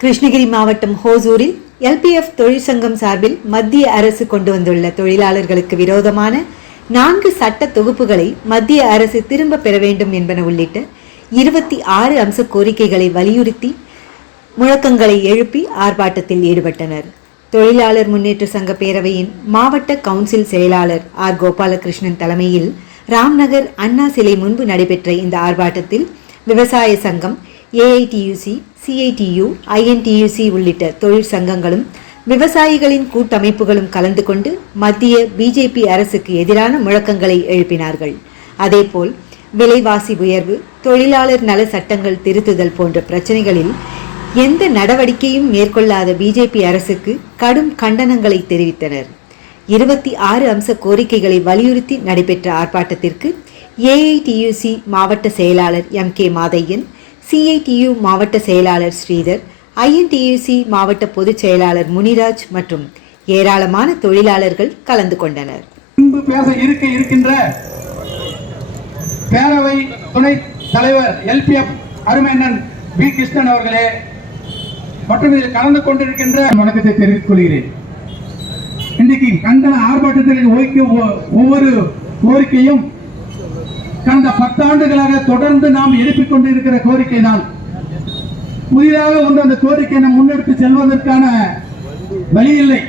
கிருஷ்ணகிரி மாவட்டம் ஹோசூரில் எல்பிஎஃப் தொழிற்சங்கம் சார்பில் மத்திய அரசு கொண்டு வந்துள்ள தொழிலாளர்களுக்கு விரோதமான 4 சட்ட தொகுப்புகளை மத்திய அரசு திரும்ப பெற வேண்டும் என்பன உள்ளிட்ட 26 அம்ச கோரிக்கைகளை வலியுறுத்தி முழக்கங்களை எழுப்பி ஆர்ப்பாட்டத்தில் ஈடுபட்டனர். தொழிலாளர் முன்னேற்ற சங்க பேரவையின் மாவட்ட கவுன்சில் செயலாளர் ஆர். கோபாலகிருஷ்ணன் தலைமையில் ராம்நகர் அண்ணா சிலை முன்பு நடைபெற்ற இந்த ஆர்ப்பாட்டத்தில் விவசாய சங்கம், ஏஐடியூசி, சிஐடியு, ஐஎன்டியூசி உள்ளிட்ட தொழிற்சங்கங்களும் விவசாயிகளின் கூட்டமைப்புகளும் கலந்து கொண்டு மத்திய பிஜேபி அரசுக்கு எதிரான முழக்கங்களை எழுப்பினார்கள். அதேபோல் விலைவாசி உயர்வு, தொழிலாளர் நல சட்டங்கள் திருத்துதல் போன்ற பிரச்சனைகளில் எந்த நடவடிக்கையும் மேற்கொள்ளாத பிஜேபி அரசுக்கு கடும் கண்டனங்களை தெரிவித்தனர். 26 அம்ச கோரிக்கைகளை வலியுறுத்தி நடைபெற்ற ஆர்ப்பாட்டத்திற்கு ஏஐடியூசி மாவட்ட செயலாளர் MK மாதையன், சிஐடியு மாவட்ட செயலாளர் ஸ்ரீதர், ஐஎன்டியூசி மாவட்ட பொதுச் செயலாளர் முனிராஜ் மற்றும் ஏராளமான தொழிலாளர்கள் கலந்து கொண்டனர். பேச இருக்கின்ற பேரவை துணைத் தலைவர் எல்பிஎஃப் அருமையண்ணன் பி. கிருஷ்ணன் அவர்களே மற்றும் இதில் கலந்து கொண்டிருக்கின்ற வணக்கத்தை தெரிவித்துக் கொள்கிறேன். இன்றைக்கு கண்டன ஆர்ப்பாட்டத்தில் ஒவ்வொரு கோரிக்கையும் கடந்த 10 ஆண்டுகளாக தொடர்ந்து நாம் எழுப்பிக் கொண்டிருக்கிற கோரிக்கை தான். புதிதாக ஒன்று அந்த கோரிக்கை நாம் முன்னெடுத்து செல்வதற்கான வழி இல்லை.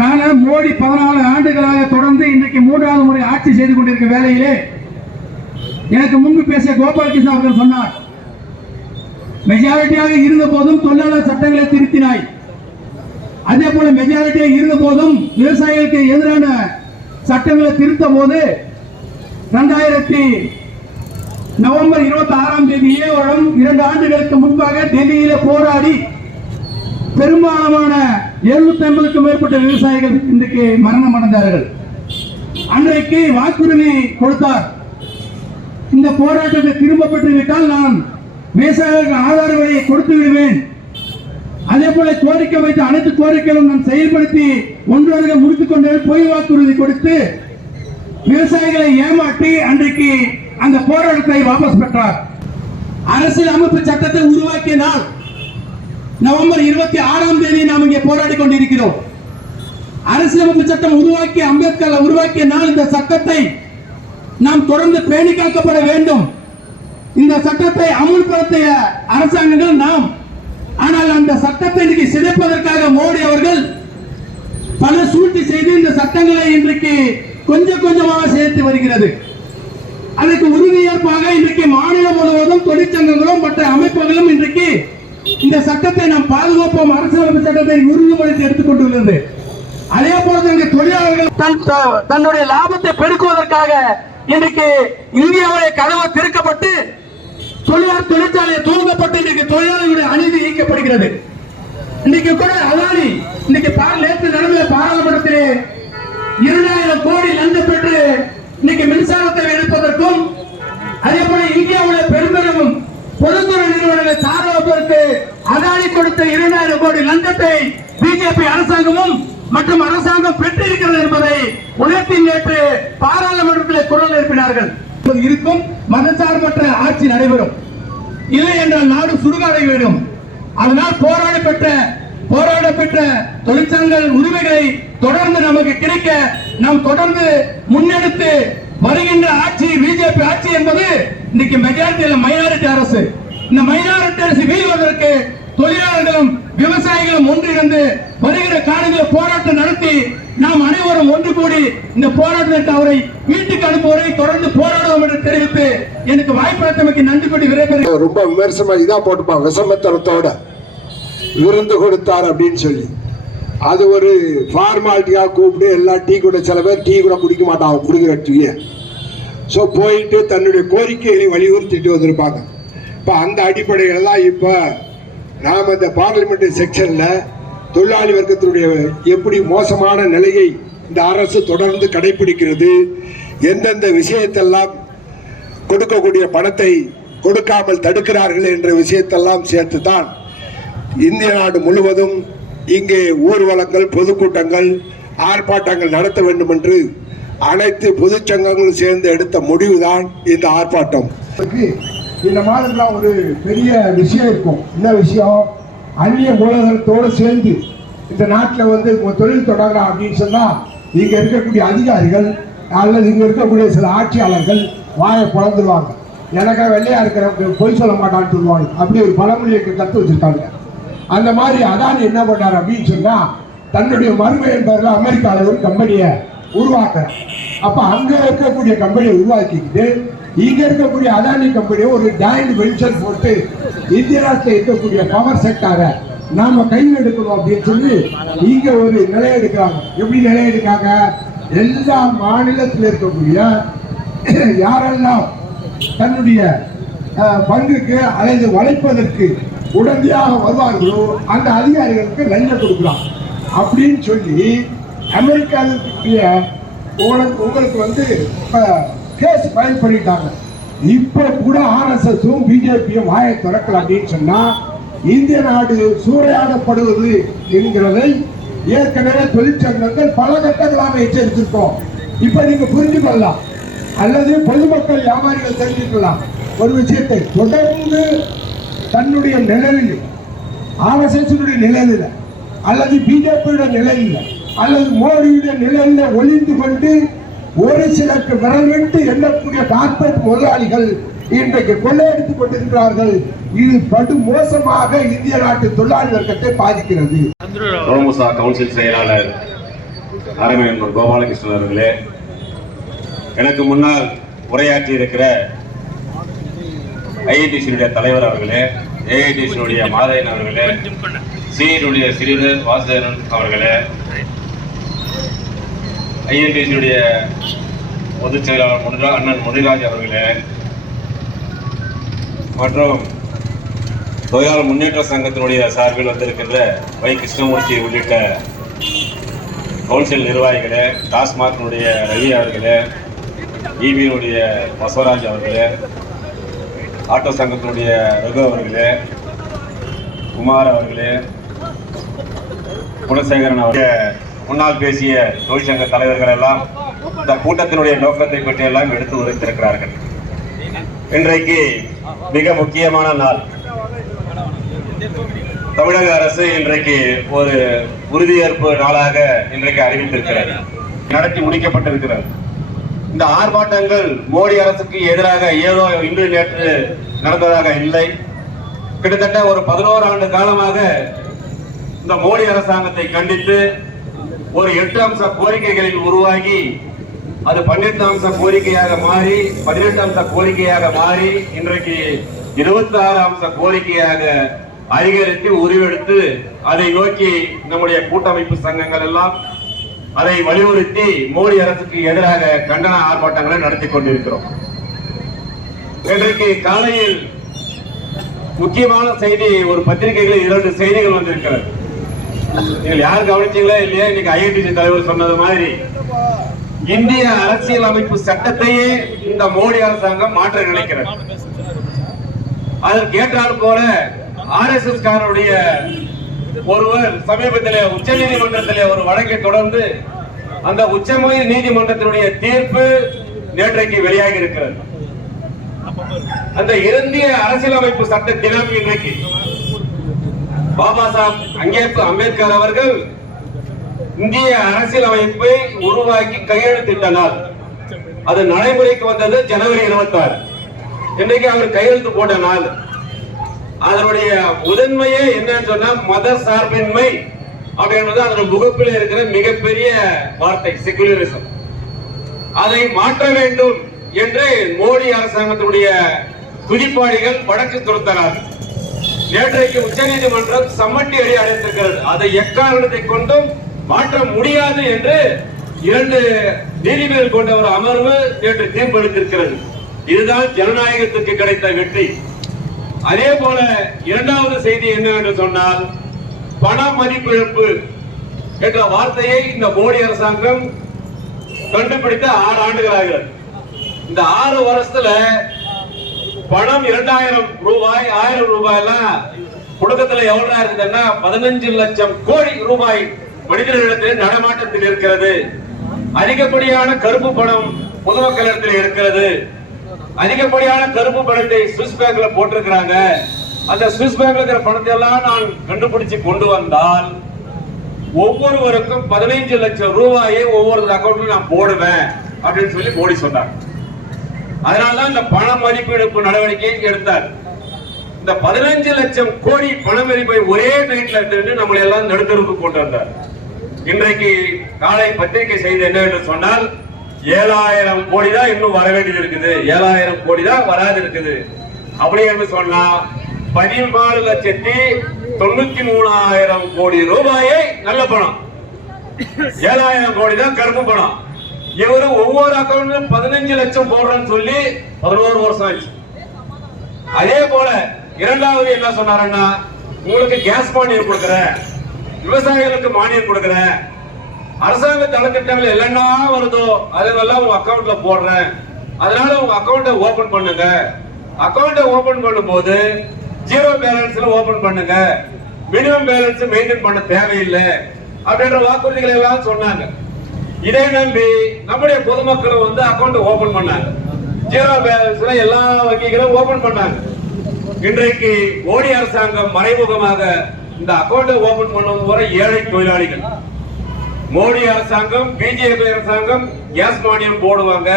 காரணம், மோடி 14 ஆண்டுகளாக தொடர்ந்து இன்றைக்கு 3வது முறை ஆட்சி செய்து கொண்டிருக்கிற வேளையிலே எனக்கு முன்பு பேசிய கோபாலகிருஷ்ணன் அவர்கள் சொன்னார், மெஜாரிட்டியாக இருந்த போதும் தொழிலாளர் சட்டங்களை திருத்தினாய், அதே போல மெஜாரிட்டியாக இருந்த போதும் விவசாயிகளுக்கு எதிரான சட்டங்களை திருத்த போது 2000 நவம்பர் 26ஆம் தேதி 2 ஆண்டுகளுக்கு முன்பாக டெல்லியிலே போராடி பெரும்பாலான 750க்கும் மேற்பட்ட விவசாயிகள் இன்றைக்கு மரணம் அடைந்தார்கள். அன்றைக்கு வாக்குறுதி கொடுத்தார், இந்த போராட்டத்தை திரும்ப பெற்றுவிட்டால் நான் விவசாயிகளுக்கு ஆதார விலையை கொடுத்து விடுவேன், அதே போல கோரிக்கை வைத்த அனைத்து கோரிக்கைகளும் நான் செயல்படுத்தி ஒன்றாக முடித்துக் கொண்டு பொய் வாக்குறுதி கொடுத்து விவசாயிகளை ஏமாற்றி அன்றைக்கு அந்த போராட்டத்தை வாபஸ் பெற்றார். அரசியல் அமைப்பு சட்டத்தை உருவாக்கிய நாள் நவம்பர் 26ஆம் தேதி நாம் இங்கே போராடி கொண்டிருக்கிறோம். அரசியலமைப்பு சட்டம் உருவாக்கிய அம்பேத்கர் உருவாக்கிய நாள் இந்த சட்டத்தை நாம் தொடர்ந்து பேணி காக்கப்பட வேண்டும். இந்த சட்டத்தை அமுல்படுத்திய அரசாங்கங்கள் நாம். ஆனால் அந்த சட்டத்தை இன்றைக்கு சிதைப்பதற்காக மோடி அவர்கள் பல சூழ்ச்சி செய்து இந்த சட்டங்களை இன்றைக்கு கொஞ்சம் கொஞ்சமாக சேர்த்து வருகிறது. அதற்கு உறுதியேற்பாக இன்றைக்கு மாநிலம் முழுவதும் தொழிற்சங்கங்களும் மற்ற அமைப்புகளும் இன்றைக்கு இந்த சட்டத்தை நாம் பாதுகாப்போம், அரசியலமைப்பு சட்டத்தை உறுதிப்படுத்தி எடுத்துக்கொண்டுள்ளது. அதே போல தொழிலாளர்கள் தன்னுடைய லாபத்தை பெருக்குவதற்காக இன்றைக்கு இந்தியாவுடைய கதவு திறக்கப்பட்டு தொழிற்சாலையை தூங்கப்பட்டு இன்றைக்கு தொழிலாளர்களுடைய அநீதி நீக்கப்படுகிறது. இன்னைக்கு கூட அதானி இன்னைக்கு நேற்று நடந்த பாராளுமன்றத்திலே 2000 கோடி லஞ்சம் பெற்று இன்னைக்கு மின்சாரத்தை எடுப்பதற்கும், அதே போல இந்தியாவுடைய பெரும்பெரும் பொதுத்துறை நிறுவனங்களை தாராளத்திற்கு அதானி கொடுத்த 2000 கோடி லஞ்சத்தை பிஜேபி அரசாங்கமும் மற்றும் அரசாங்கம் பெற்றிருக்கிறது என்பதை உணர்த்தி நேற்று பாராளுமன்றத்தில் குரல் எழுப்பினார்கள். இருக்கும் மதசார்பற்ற ஆட்சி நடைபெறும், இல்லை என்றால் நாடு சுடுகாடைவிடும். அதனால் போராட பெற்ற தொழிற்சங்கங்கள் உரிமைகளை தொடர்ந்து நமக்கு கிடைக்க நாம் தொடர்ந்து முன்னெடுத்து வருகின்ற ஆட்சி பிஜேபி ஆட்சி என்பது இன்னைக்கு மெஜாரிட்டி மைனாரிட்டி அரசு. இந்த மைனாரிட்டி அரசு வீழ்வதற்கு தொழிலாளர்களும் விவசாயிகளும் ஒன்றிணைந்து வருகிற காலங்களில் போராட்டம் நடத்தி நாம் அனைவரும் ஒன்று கூடி இந்த போராட்டத்திற்கு அவரை வீட்டுக்கு அனுப்புவதை தொடர்ந்து போராடுவோம் என்று தெரிவித்து எனக்கு வாய்ப்பளித்தமைக்கு நன்றி கூறி விரைவு. ரொம்ப விமர்சனமா இதா போட்டுப்பாங்க, விஷமத்தனத்தோட விருந்து கொடுத்தார் அப்படின்னு சொல்லி அது ஒரு ஃபார்மாலிட்டியாக கூப்பிட்டு எல்லா டீ கூட சில பேர் டீ கூட குடிக்க மாட்டாங்க, குடிக்கிற டீயை. ஸோ போயிட்டு தன்னுடைய கோரிக்கைகளை வலியுறுத்திட்டு வந்திருப்பாங்க. இப்போ அந்த அடிப்படையில் தான் இப்போ நாம் இந்த பார்லிமெண்ட் செக்ஷனில் தொழிலாளி வர்க்கத்தினுடைய எப்படி மோசமான நிலையை இந்த அரசு தொடர்ந்து கடைபிடிக்கிறது, எந்தெந்த விஷயத்தெல்லாம் கொடுக்கக்கூடிய பணத்தை கொடுக்காமல் தடுக்கிறார்கள் என்ற விஷயத்தெல்லாம் சேர்த்து தான் இந்திய நாடு முழுவதும் இங்கே ஊர்வலங்கள், பொதுக்கூட்டங்கள், ஆர்ப்பாட்டங்கள் நடத்த வேண்டும் என்று அனைத்து பொதுச்சங்கங்களும் சேர்ந்து எடுத்த முடிவுதான் இந்த ஆர்ப்பாட்டம். இந்த மாதிரிலாம் ஒரு பெரிய விஷயம் இருக்கும். என்ன விஷயம்? அந்நிய மூலதனத்தோடு சேர்ந்து இந்த நாட்டில் வந்து தொழில் தொடங்கலாம் அப்படின்னு சொன்னா இங்க இருக்கக்கூடிய அதிகாரிகள் அல்லது இங்க இருக்கக்கூடிய சில ஆட்சியாளர்கள் வாயை பிளந்துருவாங்க. எனக்கா வெள்ளையா இருக்கிற பொய் சொல்ல மாட்டான்னு சொல்லுவாங்க. அப்படி ஒரு பழமொழியை கற்று வச்சிருக்காங்க. அந்த மாதிரி அதானி என்ன பண்ணார் அப்படின்னு சொன்னா தன்னுடைய மருமையின் பேரில் அமெரிக்காவில் ஒரு கம்பெனியை உருவாக்குறார். அப்ப அங்க இருக்கக்கூடிய கம்பெனியை உருவாக்கிக்கிட்டு இங்க இருக்கக்கூடிய அதானி கம்பெனியை ஒரு ஜாயிண்ட் வெஞ்சர் போட்டு இந்திய நாட்டில் இருக்கக்கூடிய பவர் செக்டாரை நாம கையில் எடுக்கணும் அப்படின்னு சொல்லி இங்க ஒரு நிலையை எடுக்கிறாங்க. எப்படி நிலையை எடுக்காங்க? எல்லா மாநிலத்தில் இருக்கக்கூடிய யாரெல்லாம் தன்னுடைய பங்குக்கு அல்லது வளைப்பதற்கு உடனடியாக வருவார்களோ அந்த அதிகாரிகளுக்கு லஞ்சம் கொடுக்கலாம் அப்படின்னு சொல்லி அமெரிக்காவில் இருக்கக்கூடிய உங்களுக்கு வந்து கேஸ் ஃபைல் பண்ணிட்டாங்க. இப்ப கூட ஆர்எஸ்எஸும் பிஜேபியும் வாயை திறக்கல அப்படின்னு சொன்னா இந்திய நாடு சூறையாடப்படுவது என்கிறதை ஏற்கனவே தொழிற்சங்கங்கள் பல கட்டங்களாக எச்சரித்திருக்கோம். இப்ப நீங்க புரிஞ்சு கொள்ளலாம் அல்லது பொதுமக்கள் வியாபாரிகள் தெரிஞ்சுக்கலாம். ஒரு விஷயத்தை தொடர்ந்து தன்னுடைய நிழலில் ஆர்எஸ்எஸ் நிழலில் அல்லது பிஜேபியுடைய நிலையில் அல்லது மோடியுடைய நிலையில் ஒளிந்து கொண்டு ஒரு சிலருக்கு விரல் விட்டு எண்ணக்கூடிய கார்பரேட் முதலாளிகள் இன்றைக்கு கொள்ளையடித்துக் கொண்டிருக்கிறார்கள். இது படு மோசமாக இந்திய நாட்டு தொழிலாளி வர்க்கத்தை பாதிக்கிறது. ரோமுசா கவுன்சில் செயலாளர் அரங்கன் கோபாலகிருஷ்ணன் அவர்களே, எனக்கு முன்னால் உரையாற்றி இருக்கிற ஐஐடிசியுடைய தலைவர் அவர்களே, ஏஐடிசியுடைய மாதையன் அவர்களே, சியினுடைய ஸ்ரீதர் வாசுதேவன் அவர்களே, ஐஐடிசியுடைய பொதுச் செயலாளர் அண்ணன் முனிராஜ் அவர்களே மற்றும் தொழிலாளர் முன்னேற்ற சங்கத்தினுடைய சார்பில் வந்திருக்கின்ற வை கிருஷ்ணமூர்த்தி உள்ளிட்ட கவுன்சில் நிர்வாகிகளே, டாஸ்மாகினுடைய ரவி அவர்களே, இபியினுடைய பசவராஜ் அவர்களே, ஆட்டோ சங்கத்தினுடைய ரகு அவர்களே, குமார் அவர்களே, குணசேகரன் அவர்களே, முன்னால் பேசிய தொழிற்சங்க தலைவர்கள் எல்லாம் இந்த கூட்டத்தினுடைய நோக்கத்தை பற்றி எல்லாம் எடுத்து உரைத்திருக்கிறார்கள். இன்றைக்கு மிக முக்கியமான நாள். தமிழக அரசு இன்றைக்கு ஒரு உறுதியேற்பு நாளாக இன்றைக்கு அறிவித்திருக்கிறது, நடத்தி முடிக்கப்பட்டிருக்கிறது. இந்த ஆர்ப்பாட்டங்கள் மோடி அரசுக்கு எதிராக ஏதோ இன்று நேற்று நடந்ததாக இல்லை. கிட்டத்தட்ட ஒரு 11 ஆண்டு காலமாக இந்த மோடி அரசாங்கத்தை கண்டித்து ஒரு 8 அம்ச கோரிக்கைகளில் உருவாகி அது 12 அம்ச கோரிக்கையாக மாறி 18 அம்ச கோரிக்கையாக மாறி இன்றைக்கு 26 அம்ச கோரிக்கையாக அதிகரித்து உருவெடுத்து அதை நோக்கி நம்முடைய கூட்டமைப்பு சங்கங்கள் எல்லாம் அதை வலியுறுத்தி மோடி அரசுக்கு எதிராக கண்டன ஆர்ப்பாட்டங்களை நடத்தி கொண்டிருக்கிறோம். இன்றைக்கு காலையில் முக்கியமான செய்தி, ஒரு பத்திரிகைகளில் 2 செய்திகள் வந்திருக்கிறது. நீங்கள் யார் கவனிச்சீங்களா இல்லையா? இன்னைக்கு ஐஐடிசி தலைவர் சொன்னது மாதிரி இந்திய அரசியல் அமைப்பு சட்டத்தையே இந்த மோடி அரசாங்கம் மாற்ற நினைக்கிறது. அதற்கு ஏற்றால் போல ஆர்எஸ்எஸ் காரருடைய ஒருவர் சமீபத்தில் உச்ச நீதிமன்றத்தில் ஒரு வழக்கை தொடர்ந்து அந்த உச்ச நீதிமன்றத்தினுடைய தீர்ப்பு நேற்றைக்கு வெளியாகி இருக்கிறது. அந்த இந்திய அரசியலமைப்பு சட்ட தினம் இன்றைக்கு பாபா சாஹேப் அம்பேத்கர் அவர்கள் இந்திய அரசியலமைப்பை உருவாக்கி கையெழுத்திட்ட நாள். அது நடைமுறைக்கு வந்தது ஜனவரி 26. இன்றைக்கு அவர் கையெழுத்து போட்ட நாள். அதனுடைய முதன்மையே என்னன்னு சொன்னா மத சார்பின்மை அப்படின்றது அதனுடைய முகப்பில் இருக்கிற மிகப்பெரிய வார்த்தை செகுலரிசம். அதை மாற்ற வேண்டும் என்று மோடி அரசாங்கத்தினுடைய துதிப்பாடிகள் வழக்கு தொடுத்தனர். நேற்றைக்கு உச்ச நீதிமன்றம் சம்மட்டி அடி அடைத்திருக்கிறது. அதை எக்காரணத்தை கொண்டும் மாற்ற முடியாது என்று 2 நீதிபதிகள் கொண்ட ஒரு அமர்வு நேற்று தீர்ப்பளித்திருக்கிறது. இதுதான் ஜனநாயகத்துக்கு கிடைத்த வெற்றி. அதே போல இரண்டாவது செய்தி என்ன என்று சொன்னால், பண மதிப்பிழப்பு என்ற வார்த்தையை இந்த மோடி அரசாங்கம் கண்டுபிடித்த 6 ஆண்டுகளாகிறது. இந்த 6 வருஷத்துல பணம் 2000 ரூபாய் 1000 ரூபாய் எல்லாம் புழக்கத்துல எவ்வளவு இருக்குதுன்னா 15 லட்சம் கோடி ரூபாய் மனிதர்களிடத்தில் நடமாட்டத்தில் இருக்கிறது. அதிகப்படியான கருப்பு பணம் பொதுமக்களிடத்தில் இருக்கிறது. அதிகப்படியான கருப்பு பணத்தை சுவிஸ் பேங்க்ல போட்டிருக்கிறாங்க. அந்த சுவிஸ் பேங்க்ல இருக்கிற பணத்தை எல்லாம் நான் கண்டுபிடிச்சு கொண்டு வந்தால் ஒவ்வொருவருக்கும் 15 லட்சம் ரூபாயை ஒவ்வொரு அக்கௌண்ட்ல நான் போடுவேன் அப்படின்னு சொல்லி மோடி சொன்னார். அதனாலதான் இந்த பண மதிப்பிழப்பு நடவடிக்கையை எடுத்தார். இந்த 15 லட்சம் கோடி பண மதிப்பை ஒரே நைட்ல இருந்து நம்மளை எல்லாம் நடுத்தருக்கு கொண்டு வந்தார். இன்றைக்கு காலை பத்திரிகை செய்தி என்ன என்று சொன்னால் 7000 கோடி தான் இன்னும் வர வேண்டியது இருக்குது, 7000 கோடி தான் வராது இருக்குது. அப்படி என்று சொன்னா 14,93,000 கோடி ரூபாயை நல்ல பணம், 7,000 கோடி தான் கருப்பு பணம். இவரு ஒவ்வொரு அக்கௌண்ட்லயும் 15 லட்சம் போடுறேன்னு சொல்லி 11 வருஷம் ஆச்சு. அதே போல இரண்டாவது என்ன சொன்னாருன்னா, உங்களுக்கு கேஸ் மானியம் கொடுக்கிறேன், விவசாயிகளுக்கு மானியம் கொடுக்கிறேன், அரசாங்க நலத்திட்டங்கள் என்னென்ன வருதோ அதெல்லாம் உங்க அக்கௌண்ட்ல போடுறேன், அதனால உங்க அக்கௌண்ட்டை ஓபன் பண்ணுங்க. அக்கௌண்ட்டை ஓபன் பண்ணும்போது ஜீரோ பேலன்ஸ்ல ஓபன் பண்ணுங்க, மினிமம் பேலன்ஸ் மெயின்டைன் பண்ண தேவையில்லை அப்படின்ற வாக்குறுதிகளை எல்லாம் சொன்னாங்க. இதை நம்பி நம்முடைய பொதுமக்கள் வந்து அக்கௌண்ட் ஓபன் பண்ணாங்க. ஜீரோ பேலன்ஸ்ல எல்லா வங்கிகளும் ஓபன் பண்ணாங்க. இன்றைக்கு மோடி அரசாங்கம் மறைமுகமாக இந்த அக்கௌண்ட் ஓபன் பண்ணும் முறை ஏழை தொழிலாளிகள். மோடி அரசாங்கம், பிஜேபி அரசாங்கம் கேஸ் மானியம் போடுவாங்க,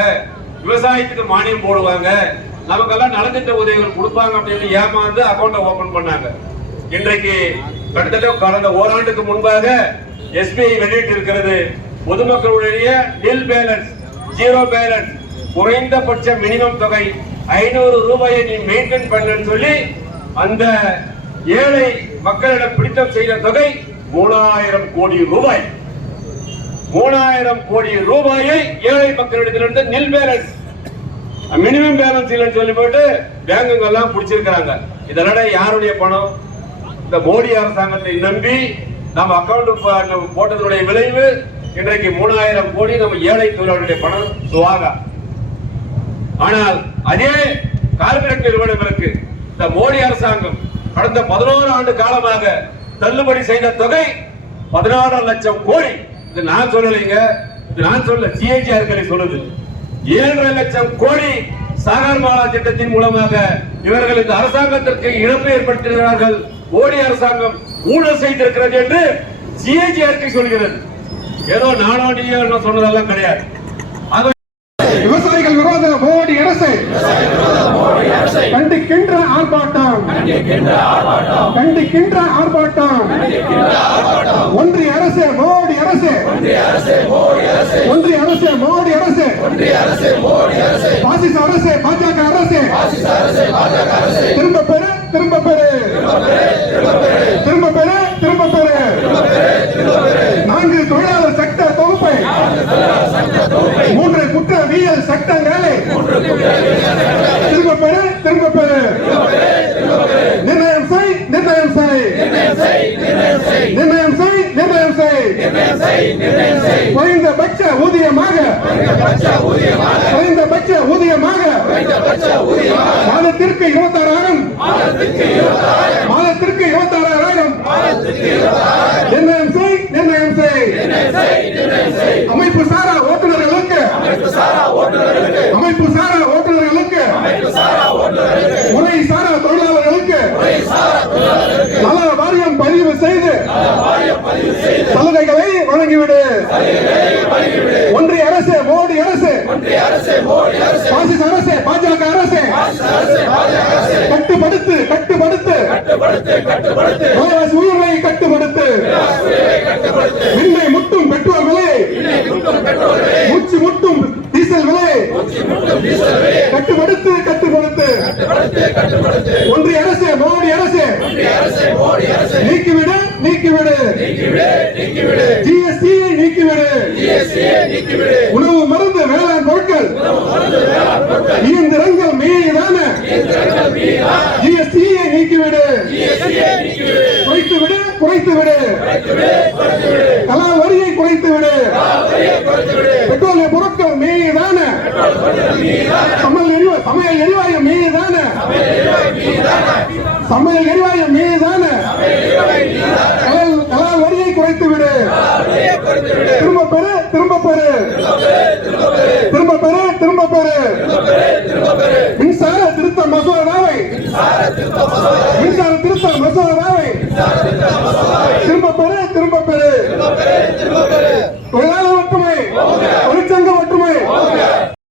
விவசாயத்துக்கு மானியம் போடுவாங்க, நமக்கெல்லாம் நலத்திட்ட உதவிகள் கொடுப்பாங்க அப்படின்னு ஏமாந்து அக்கௌண்ட் ஓபன் பண்ணாங்க. இன்றைக்கு கிட்டத்தட்ட கடந்த ஓராண்டுக்கு முன்பாக எஸ்பிஐ வெளியிட்டு இருக்கிறது, பொதுமக்களுடைய நில் பேலன்ஸ், ஜீரோ பேலன்ஸ், குறைந்தபட்ச மினிமம் தொகை 500 ரூபாயை நீ மெயின்டைன் பண்ணு சொல்லி அந்த ஏழை மக்களிடம் பிடித்தம் செய்த தொகை 3000 கோடி ரூபாய். 3000 கோடி ரூபாயை ஏழை மக்களிடத்திலிருந்து நில் பேலன்ஸ், மினிமம் பேலன்ஸ் இல்லைன்னு சொல்லி போட்டு பேங்குங்க எல்லாம் பிடிச்சிருக்காங்க. இதனால யாருடைய பணம்? இந்த மோடி அரசாங்கத்தை நம்பி நம்ம அக்கௌண்ட் போட்டதனுடைய விளைவு இன்றைக்கு 3000 கோடி நம்ம ஏழை தொழிலாளர்களுடைய பணம் சுவாகா. ஆனால் அதே கார்ப்பரேட் நிறுவனங்களுக்கு இந்த மோடி அரசாங்கம் கடந்த 11 ஆண்டு காலமாக தள்ளுபடி செய்த தொகை 16 லட்சம் கோடி. இது நான் சொல்லலைங்க, இது நான் சொல்ல, சிஏஜிஆர் சொல்லுது. 7.5 லட்சம் கோடி சாகர்மாலா திட்டத்தின் மூலமாக இவர்கள் இந்த அரசாங்கத்திற்கு இழப்பு ஏற்படுத்துகிறார்கள், மோடி அரசாங்கம் ஊழல் செய்திருக்கிறது என்று சிஏஜிஆர் சொல்கிறது. ஏதோ நானோ நீயோ சொன்னதெல்லாம் கிடையாது. விவசாயிகள் விரோத மோடி அரசு கண்டிக்கின்ற ஆர்ப்பாட்டம், கண்டிக்கின்ற ஆர்ப்பாட்டம். ஒன்றிய அரசு மோடி அரசு, ஒன்றிய அரசு மோடி அரசு, பாசிச அரசு, பாஜக அரசு, திரும்ப பெறு, திரும்ப பெறு, திரும்ப பெறு, திரும்ப பெறு. 4 தொழிலாளர் சட்ட தொகுப்பை, 3 குற்றவியல் சட்டங்களை திரும்ப பெறு, திரும்ப பெறு. நிர்ணயம் செய், நிர்ணயம் செய், நிர்ணயம் செய், நிர்ணயம் செய். குறைந்தபட்ச ஊதியமாக, குறைந்தபட்ச ஊதியமாக மாதத்திற்கு 26,000, மாதத்திற்கு 26,000. நிர்ணயம் செய், நிர்ணயம் செய். அமைப்பு சாரா ஓட்டுநர்களுக்கு, அமைப்பு சாரா ஓட்டுநர்களுக்கு, முறை சாரா தொழிலாளர்களுக்கு நல வாரியம் பதிவு செய்து சலுகைகளை வழங்கிவிடு. ஒன்றிய அரசு மோடி அரசு, பாசிச அரசு, பாஜக அரசு கட்டுப்படுத்து, கட்டுப்படுத்து, உயிர்களை கட்டுப்படுத்து. விண்ணை முட்டும் பெட்ரோல் விலை, மூச்சு முட்டும் டீசல் விலை கட்டுப்படுத்து, கட்டுப்படுத்து. ஒன்றிய அரசு மோடி அரசு நீக்கிவிடு, நீக்கிவிடு. ஜிஎஸ்டி நீக்கிவிடு. உணவு மருந்து வேளாண் பொருட்கள் இயந்திரங்கள் மீதான ஜிஎஸ்டி நீக்கிவிடு. குறைத்துவிடு, குறைத்துவிடு. கலால் வரியை குறைத்துவிடு. பெட்ரோலிய பொருட்கள் மீதான சமையல் எரிவாயு மீதான, சமையல் எரிவாயு மீதான கலால் வரியை குறைத்துவிடு. திரும்ப பெறு, திரும்ப பெறு, திரும்ப பெறு, திரும்ப பெறு. மின்சார திருத்த மசோதாவை மின்சார திருத்த மசோதாவை திரும்ப பெறு